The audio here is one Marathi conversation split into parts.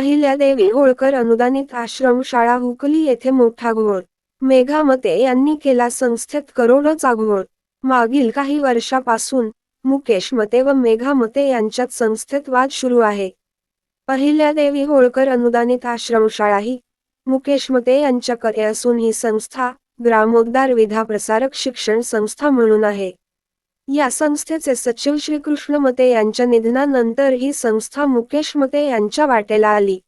अहिल्यादेवी होळकर अनुदानित आश्रमशाळा हुकली येथे मोठा घोळ. मेघा मते यांनी केला संस्थेत करोडोचा घोळ. मागील काही वर्षापासून मुकेश मते व मेघा मते यांच्यात संस्थेत वाद सुरू आहे. अहिल्यादेवी होळकर अनुदानित आश्रमशाळा ही मुकेश मते यांच्याकडे असून ही संस्था ग्रामोद्धार विधा प्रसारक शिक्षण संस्था म्हणून आहे. या संस्थेचे सचिव श्रीकृष्ण मते यांच्या निधनानंतर ही संस्था मुकेश मते यांच्या वाटेला आली.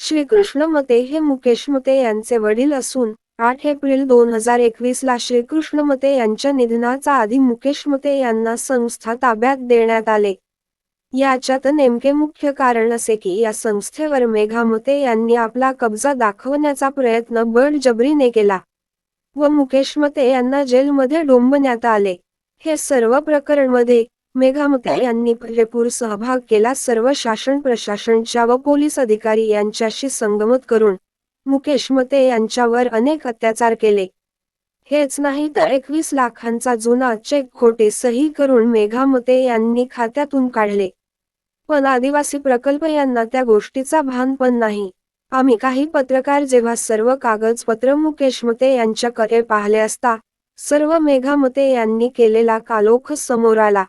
श्रीकृष्ण मते हे मुकेश मते यांचे वडील असून आठ एप्रिल दोन हजार एकवीस ला श्रीकृष्ण मते यांच्या निधनाचा आधी मुकेश मते यांना संस्था ताब्यात देण्यात आले. याच्यात नेमके मुख्य कारण असे की या संस्थेवर मेघा मते यांनी आपला कब्जा दाखवण्याचा प्रयत्न बळजबरीने केला व मुकेश मते यांना जेलमध्ये डोंबण्यात आले. हे सर्व प्रकरणमध्ये मेघा मते यांनी पुरेपूर सहभाग केला. सर्व शासन प्रशासनच्या व पोलीस अधिकारी यांच्याशी संगमत करून मुकेश मते यांच्यावर अनेक अत्याचार केले. हेच नाही तर एकवीस लाखांचा जुना चेक खोटे सही करून मेघा मते यांनी खात्यातून काढले. पण आदिवासी प्रकल्प यांना त्या गोष्टीचा भान पण नाही. आम्ही काही पत्रकार जेव्हा सर्व कागदपत्र मुकेश मते यांच्याकडे पाहिले असता सर्व मेघामते यांनी केलेला कालोख समोर आला.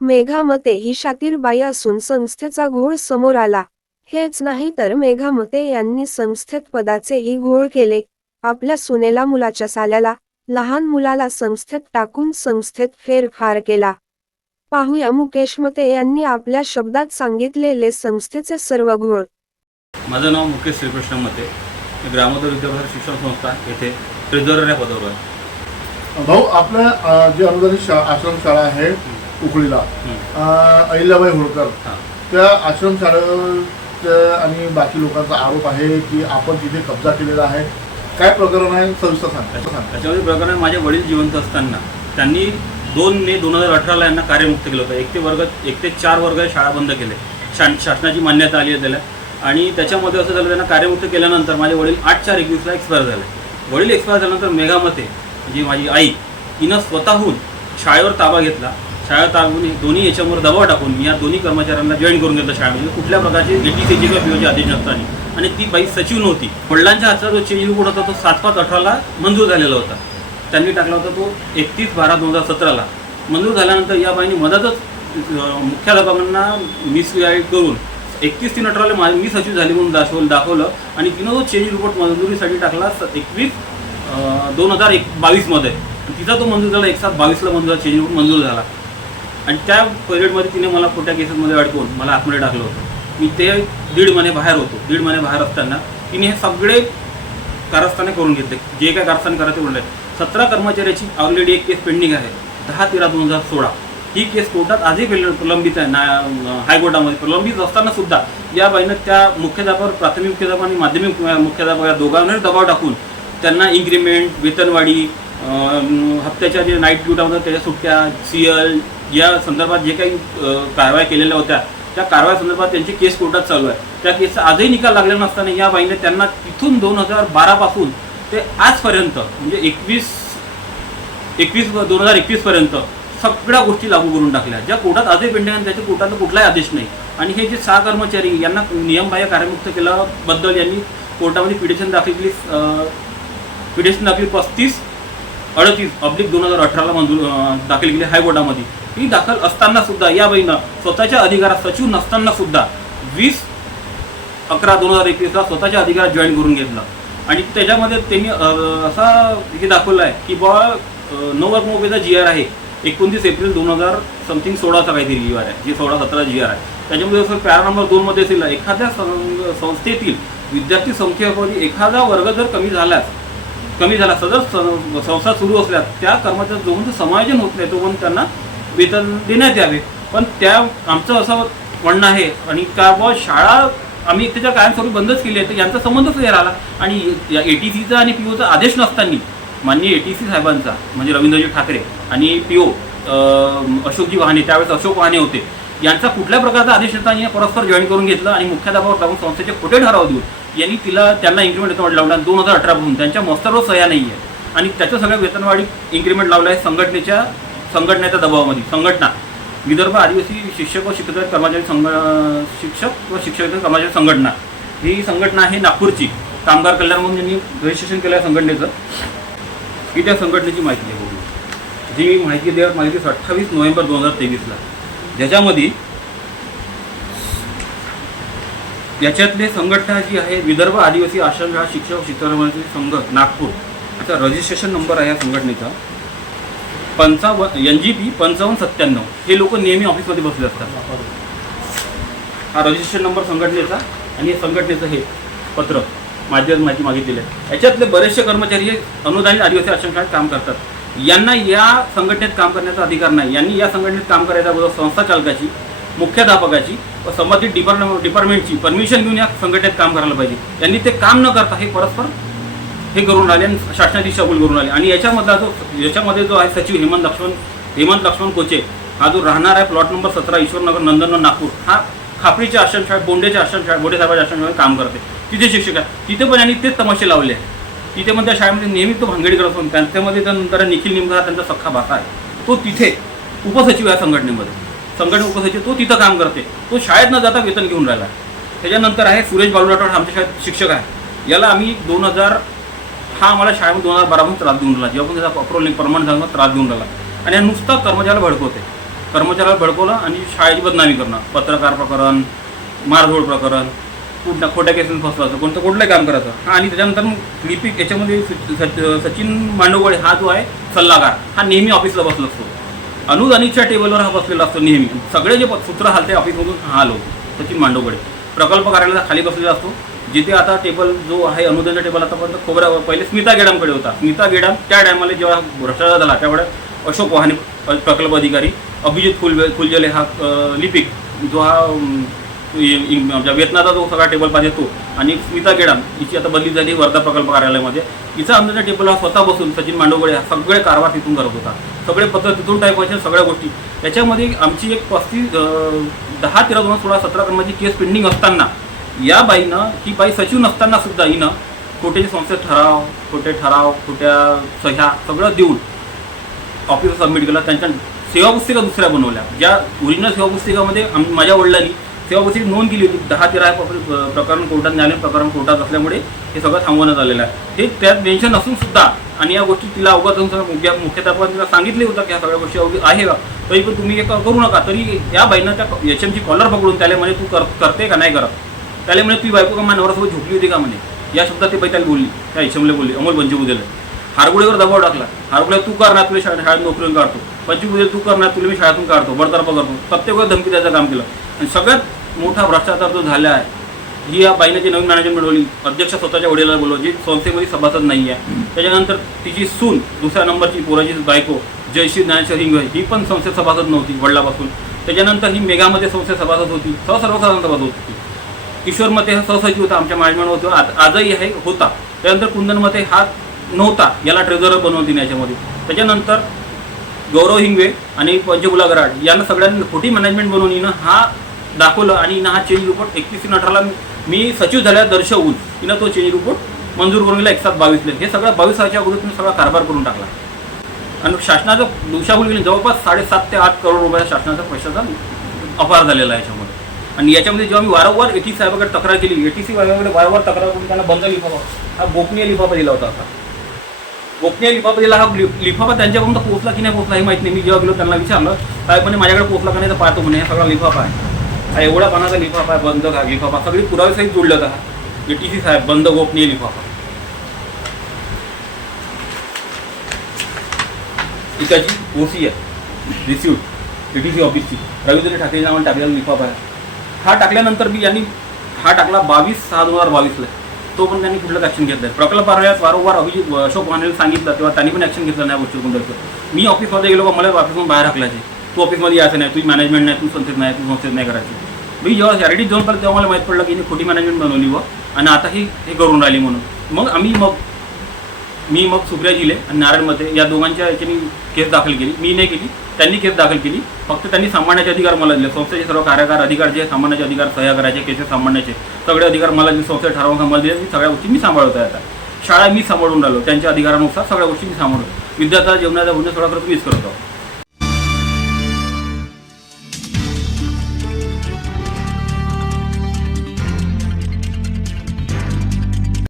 मेघामते ही शातीरबाई असून संस्थेचा घोळ समोर आला. हेच नाही तर मेघामते यांनी संस्थेत पदाचेही घोळ केले. आपल्या सुनेला मुलाच्या साल्याला लहान मुलाला संस्थेत टाकून संस्थेत फेरफार केला. पाहूया मुकेश मते यांनी आपल्या शब्दात सांगितलेले संस्थेचे सर्व घोळ. माझं नाव मुकेश श्रीकृष्ण मते. ग्रामोदय विद्याभर शिक्षण संस्था येथे ट्रेझरर या पदावर आहे. भाऊ आपल्या अ, जी अनुदानित शा आश्रमशाळा आहे उकळीला अहिल्याबाई होळकर. त्या आश्रमशाळेचा आणि बाकी लोकांचा आरोप आहे की आपण तिथे कब्जा केलेला आहे. काय प्रकरण आहे? सविस्तर सांगा. त्याच्यामध्ये प्रकरण माझे वडील जिवंत असताना. त्यांनी दोन मे दोन हजार अठराला यांना कार्यमुक्त केलं होतं. एक ते वर्ग एक ते चार वर्ग शाळा बंद केले. शा शासनाची मान्यता आली आहे त्याला. आणि त्याच्यामध्ये असं झालं त्यांना कार्यमुक्त केल्यानंतर माझे वडील आठ चार एकवीसला एक्सपायर झाले. वडील एक्सपायर झाल्यानंतर मेघामते जी माझी आई हिनं स्वतःहून शाळेवर ताबा घेतला. शाळेवर ताबून दोन्ही याच्यावर दबाव टाकून मी या दोन्ही कर्मचाऱ्यांना जॉईन करून घेतलं शाळेमध्ये. म्हणजे कुठल्या प्रकारचे ए टी किंवा पीओची आदेश नसताना आणि ती बाई सचिव नव्हती. वडिलांच्या हातचा जो चेंज रिपोर्ट होता तो सात पाच अठराला मंजूर झालेला होता. त्यांनी टाकला होता तो एकतीस बारा दोन हजार सतराला. मंजूर झाल्यानंतर या बाईने मधातच अं, मुख्याध्यापकांना मिसगाईड करून एकतीस तीन अठराला मा मी सचिव झाली म्हणून दाखवलं दाखवलं. आणि तिनं तो चेंज रिपोर्ट मंजुरीसाठी टाकला एकवीस दोन हजार एक बावीसमध्ये तिचा तो मंजूर झाला एक सात बावीसला मंजूर चेंज मंजूर झाला. आणि त्या पिरियडमध्ये तिने मला खोट्या केसेसमध्ये अडकवून मला आतमध्ये टाकलं होतं. मी ते दीड महिने बाहेर होतो. दीड महिने बाहेर असताना तिने हे सगळे कारस्थाने करून घेतले. जे काय कारस्थाने करायचे बोलले सतरा कर्मचाऱ्याची ऑलरेडी एक केस पेंडिंग आहे. दहा तेरा दोन हजार सोळा. ही केस कोर्टात आजही पेल- प्रलंबित आहे. ना हायकोर्टामध्ये प्रलंबित असताना सुद्धा या बाईनं त्या मुख्याध्यापकावर प्राथमिक मुख्याध्यापक आणि माध्यमिक मुख्याध्यापक या दोघांवर दबाव टाकून त्यांना इन्क्रिमेंट वेतनवाढी हप्त्याच्या जे नाईट ड्युटा होत्या त्याच्या सुट्ट्या सी एल या संदर्भात जे काही कारवाया केलेल्या होत्या त्या कारवाया संदर्भात त्यांची केस कोर्टात चालू आहे. त्या केसचा आजही निकाल लागला नसताना या बाईने त्यांना तिथून दोन हजार बारापासून ते आजपर्यंत म्हणजे एकवीस एकवीस दोन हजार एकवीसपर्यंत सगळ्या गोष्टी लागू करून टाकल्या. ज्या कोर्टात आजही पेंडिंग आहे त्याच्या कोर्टाचा कुठलाही आदेश नाही. आणि हे जे सहा कर्मचारी यांना नियमबाह्य कार्यमुक्त केल्याबद्दल यांनी कोर्टामध्ये पिटिशन दाखल केली. पिटिशन दाखल पस्तीस अडतीस अब्लिक दोन हजार अठराला मंजूर दाखल केली हायकोर्टामध्ये. ही दाखल असताना सुद्धा या बाईनं स्वतःच्या अधिकारात सचिव नसताना सुद्धा वीस अकरा दोन हजार एकवीसला स्वतःच्या अधिकारात जॉईन करून घेतलं. आणि त्याच्यामध्ये त्यांनी असा हे दाखवलं आहे की बा नो वर्क मोबेचा जी आर आहे. एकोणतीस एप्रिल दोन हजार समथिंग सोळाचा काहीतरी जी आर आहे. जे सोळा सतरा जी आर आहे. त्याच्यामध्ये असं पॅरा नंबर दोनमध्ये असेल एखाद्या सं- संस्थेतील विद्यार्थी संख्येमध्ये एखादा वर्ग जर कमी झाल्यास कमी झाला. सदर संस्था सुरू असल्या त्या कर्मचाऱ्या जोपर्यंत म्हणजे समायोजन होत नाही तोपर्यंत त्यांना वेतन देण्यात यावे. पण त्या आमचं असं म्हणणं आहे आणि का व शाळा आम्ही त्याच्या कायमस्वरूप बंदच केली आहे तर यांचा संबंधच नाही राहिला. आणि या ए टी सीचा आणि पी ओचा आदेश नसताना माननीय ए टी सी साहेबांचा म्हणजे रवींद्रजी ठाकरे आणि पी ओ अशोकजी वहाने त्यावेळेस अशोक वहाने होते यांचा कुठल्या प्रकारचा आदेश नसताना परस्पर जॉईन करून घेतलं आणि मुख्याध्यापक टाकून संस्थेचे खोटे ठराव देऊन यांनी तिला त्यांना इन्क्रिमेंट वेतनवाढ लावला दोन हजार अठरापासून त्यांच्या मस्तरवर सह्या नाही आहे आणि त्याच्या सगळ्या वेतनवाढी इन्क्रिमेंट लावलं आहे संघटनेच्या संघटनेच्या दबावामध्ये. संघटना. विदर्भ आदिवासी शिक्षक व शिक्षक कर्मचारी संघ शिक्षक व शिक्षक कर्मचारी संघटना. ही संघटना आहे नागपूरची. कामगार कल्याण म्हणून यांनी रजिस्ट्रेशन केलं आहे संघटनेचं. ही त्या संघटनेची माहिती आहे. जी मी माहिती देण्यात माहिती अठ्ठावीस नोव्हेंबर दोन हजार तेवीसला. ज्याच्यामध्ये याच्यातले संघटना जी आहे विदर्भ आदिवासी आश्रमशाळा शिक्षक शिक्षणाचे संघ नागपूर. याचा रजिस्ट्रेशन नंबर आहे या संघटनेचा. पंचावन्न एन जी पी पंचावन्न सत्त्याण्णव. हे लोक नेहमी ऑफिसमध्ये बसले असतात. हा रजिस्ट्रेशन नंबर संघटनेचा आणि या संघटनेचं हे पत्र माझ्या माहिती मागितलेली आहे. याच्यातले बरेचसे कर्मचारी हे अनुदानित आदिवासी आश्रमशाळेत काम करतात. यांना या संघटनेत काम करण्याचा अधिकार नाही. यांनी या संघटनेत काम करायच्या अगोदर संस्था चालकाची मुख्याध्यापकाची व संबंधित डिपार्टमेंट डिपार्टमेंटची परमिशन घेऊन या संघटनेत काम करायला पाहिजे. यांनी ते काम न करता हे परस्पर हे करून राहिले आणि शासनाची शबूल करून राहिले. आणि याच्यामधला जो याच्यामध्ये जो आहे सचिव हेमंत लक्ष्मण हेमंत लक्ष्मण कोचे हा जो राहणार आहे प्लॉट नंबर सतरा ईश्वरनगर नंदनवन नागपूर हा खापरीच्या आश्रमशाळेत बोंडेच्या आश्रमशाळेत बोंडे साहेबांच्या आश्रमशाळेत काम करते. तिथे शिक्षक आहे तिथे पण यांनी तेच तमाशे लावले आहे तिथे पण त्या शाळेमध्ये नेहमी तो भांगडी करत असतो त्यांच्यामध्ये त्यानंतर निखिल निमगा हा त्यांचा सख्खा भासा आहे. तो तिथे उपसचिव आहे संघटनेमध्ये. संघटन उपसचिव तो तिथं काम करते. तो शाळेत न जाता वेतन घेऊन राहिला. त्याच्यानंतर आहे सुरेश बालू राठोड आमच्या शाळेत शिक्षक आहे. याला आम्ही दोन हजार हा आम्हाला शाळेमध्ये दोन हजार बारापासून त्रास देऊन राहिला. जेव्हा पण त्याचा अप्रोल परमनंट झाला त्रास देऊन राहिला. आणि हा नुसता कर्मचाऱ्याला भडकवते. कर्मचाऱ्याला भडकवलं आणि शाळेची बदनामी करणं पत्रकार प्रकरण मारझोड प्रकरण कुठल्या खोट्या केसेस फसवायचं कोणतं कुठलंही काम करायचं. हा आणि त्याच्यानंतर मग लिपिक याच्यामध्ये सच- सचिन मांडवगडे हा जो आहे सल्लागार हा नेहमी ऑफिसला बसला असतो. अनुदानितच्या टेबलवर हा बसलेला असतो नेहमी. सगळे जे प- सूत्र हालते ऑफिसमधून हा आलो सचिन मांडोगडे. प्रकल्प कार्यालयाचा खाली बसलेला असतो. जिथे आता टेबल जो आहे अनुदानचा टेबल आतापर्यंत खोबऱ्या पहिले स्मिता गेडामकडे होता. स्मिता गेडाम त्या टायमाला जेव्हा भ्रष्टाचार झाला त्यावेळेस अशोक वाहने प्रकल्प अधिकारी अभिजित फुल फुलजले हा लिपिक जो हा अम, म्हणजे वेतनाचा जो सगळा टेबल पाहिजे तो. आणि स्मिता गेडाम हिची आता बदली झाली वर्धा प्रकल्प कार्यालयामध्ये. हिचा अंदाजा टेबल हा स्वतः बसून सचिन मांडवगडे हा सगळे कारभार तिथून करत होता. सगळे पत्र तिथून टाईप व्हायचे सगळ्या गोष्टी. याच्यामध्ये आमची एक पस्तीस दहा तेरा दोन सोळा सतरा क्रमांची केस पेंडिंग असताना या बाईनं ही बाई सचिव नसताना सुद्धा हिनं खोट्याची संस्थेत ठराव खोटे ठराव खोट्या सह्या सगळं देऊन ऑफिसला सबमिट केला. त्यांच्या सेवापुस्तिका दुसऱ्या बनवल्या. ज्या ओरिजिनल सेवापुस्तिकामध्ये आम- माझ्या वडिलांनी सेवा पुस्तिका नोंद केली होती. दहा तेरा प्रकरण कोर्टात न्यायालयीन प्रकरण कोर्टात असल्यामुळे हे सगळं थांबवण्यात आलेलं आहे. हे त्यात मेन्शन असून सुद्धा आणि या गोष्टी तिला अवगत असून सुद्धा मुख्य मुख्याध्यापकांनी तिला सांगितले होतं की ह्या सगळ्या गोष्टी अवघड आहे का? तरी पण तुम्ही हे करू नका. तरी या बाईनं त्या एच एमची कॉलर पकडून त्याला म्हणे तू कर करते का नाही करत? त्याला म्हणे ती बायको का माझ्या नवऱ्यासोबत झोपली होती का? म्हणे. या शब्दात ते बाई त्याला बोलली. त्या एच एमला बोलली अमोल पंचबुदेला हारगुडेवर दबाव टाकला. हारगुडे तू करणार तुला शाळेत शाळेत नोकरीवर काढतो. पंचबुदे तू करणार तुला मी शाळेतून काढतो. बडतर्फ करतो. प्रत्येक वेळेस धमकी द्यायचं काम केलं. आणि सगळ्यात मोठा भ्रष्टाचार जो झाला आहे ही या बाईने जी नवीन मॅनेजमेंट मिळवली अध्यक्ष स्वतःच्या वडिलाला बोलव जी संस्थेमध्ये सभासद नाही आहे त्याच्यानंतर तिची सून दुसऱ्या नंबरची पोराची बायको जयश्री ज्ञानेश्वर हिंग ही पण संस्थेत सभासद नव्हती वडिलापासून. त्याच्यानंतर ही मेगामध्ये संस्थेत सभासद होती सहसर्वसाधारण सभासद होती किशोरमध्ये मते हा सहसचिव होता आमच्या मॅनेजमेंट होतो आज आजही हे होता. त्यानंतर कुंदन मते हा नव्हता याला ट्रेझरर बनवून दिली याच्यामध्ये. त्याच्यानंतर गौरव हिंगवे आणि पंचगुला गराड यांना सगळ्यांनी खोटी मॅनेजमेंट बनवून हा दाखवलं आणि हिनं हा चेंज रिपोर्ट एकतीस तीन अठराला मी सचिव झाल्या दर्शवून हिनं तो चेंज रिपोर्ट मंजूर करून गेला एक सात बावीसला. हे सगळं बावीस वर्षाच्या अगोदर तुम्ही सगळा कारभार करून टाकला. आणि शासनाचं दिवसाभूल गेली जवळपास साडेसात ते आठ करोड रुपयाचा शासनाचा पैशाचा अपार झालेला आहे याच्यामध्ये आणि याच्यामध्ये जेव्हा मी वारंवार ए टी साहेबाकडे तक्रार केली ए टी सी साहेबाकडे वारंवार तक्रार करून त्यांना बंद लिफाफा हा गोपनीय लिफाफा दिला होता असा गोपनीय लिफाफा दिला हा लि- लिफाफा त्यांच्यापर्यंत पोहोचला की नाही पोहोचला हे माहीत नाही. मी जेव्हा गेलो त्यांना विचारलं साहेब म्हणे माझ्याकडे पोहोचला का नाही तर पाहतो म्हणे हा सगळा लिफाफा आहे. हा एवढा पानाचा लिफाफा आहे बंद का लिफाफा. सगळी पुरावे सहित जोडलं का ए टी सी साहेब बंद गोपनीय लिफाफा. ही त्याची ओसी आहे. रिसिव्ह टी सी ऑफिसची रवींद्र ठाकरे नावाने टाकलेला लिफाफा आहे. हा टाकल्यानंतर मी यांनी हा टाकला बावीस सहा दोन हजार बावीसला. तो पण त्यांनी कुठलंच ॲक्शन घेतलं आहे प्रकल्प कार्यालयात वारंवार अभिजित अशोक वानेला सांगितलं तेव्हा त्यांनी पण ॲक्शन घेतलं नाही गोष्टी कोणत्याचं मी ऑफिसमध्ये गेलो का मला ऑफिसमधून बाहेर हाकलायचे. तू ऑफिसमध्ये यायचं नाही तुझी मॅनेजमेंट नाही तू संस्थेत नाही तू संस्थेत नाही करायची. मी जेव्हा चॅरिटी जाऊन पडलं तेव्हा मला माहीत पडलं की खोटी मॅनेजमेंट बनवली व आणि आता ही हे करून राहिली म्हणून. मग आम्ही मग मी मग सुप्रिया जिले आणि नारायणमध्ये या दोघांच्या याच्यानी केस दाखल केली. मी नाही केली त्यांनी केस दाखल केली. फक्त त्यांनी सांभाळण्याचे अधिकार मला दिले. संस्थेचे सर्व कार्यकार अधिकार जे सांभाळण्याचे अधिकार सह्या करायचे केसेस सांभाळण्याचे सगळे अधिकार मला दिले संस्थे ठरवून सांभाळ दिले. मी सगळ्या गोष्टी मी सांभाळत आहे आता. शाळा मी सांभाळून राहिलो. त्यांच्या अधिकारानुसार सगळ्या गोष्टी मी सांभाळतो विद्यार्थ्याला जेवणाचा गुन्हे सगळा करतो मीच करतो